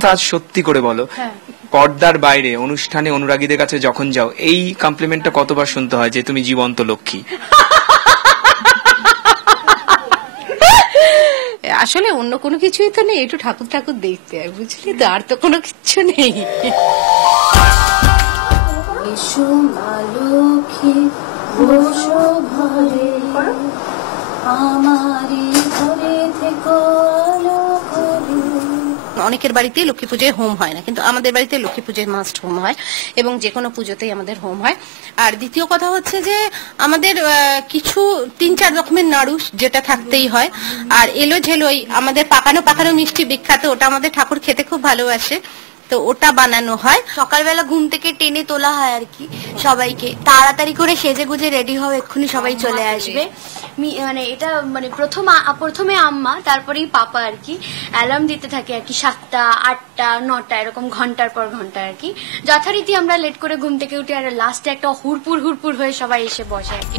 কথা আজ সত্যি করে বলো, পর্দার বাইরে অনুষ্ঠানে অনুরাগীদের কাছে যখন যাও এই কমপ্লিমেন্টটা কতবার শুনতে হয় যে তুমি জীবন্ত লক্ষ্মী? আসলে অন্য কোনো কিছুই তো নেই, একটু ঠাকুর ঠাকুর দেখতে হয়, বুঝলি তো, আর তো কোনো কিছু নেই। অনেকের বাড়িতে লক্ষ্মী পুজোয় হোম হয় না, কিন্তু আমাদের বাড়িতে লক্ষ্মী পুজোয় মাস্ট হোম হয়, এবং যে কোনো পুজোতেই আমাদের হোম হয়। আর দ্বিতীয় কথা হচ্ছে যে আমাদের কিছু 3-4 রকমের নাড়ু যেটা থাকতেই হয়। আর এলো ঝেলোই আমাদের পাকানো পাকানো মিষ্টি বিখ্যাত, ওটা আমাদের ঠাকুর খেতে খুব ভালোবাসে, তো ওটা বানানো হয়। সকালবেলা ঘুম থেকে টেনে তোলা হয় আর কি সবাইকে, তাড়াতাড়ি করে সেজে গুজে রেডি হও, এক্ষুনি সবাই চলে আসবে। মানে এটা মানে প্রথমে আম্মা, তারপরেই পাপা আর কি অ্যালার্ম দিতে থাকে আর কি, 7টা 8টা 9টা এরকম ঘন্টার পর ঘন্টা আর কি। যথারীতি আমরা লেট করে ঘুম থেকে উঠি, আর লাস্টে একটা হুড়পুর হয়ে সবাই এসে বসে আর কি।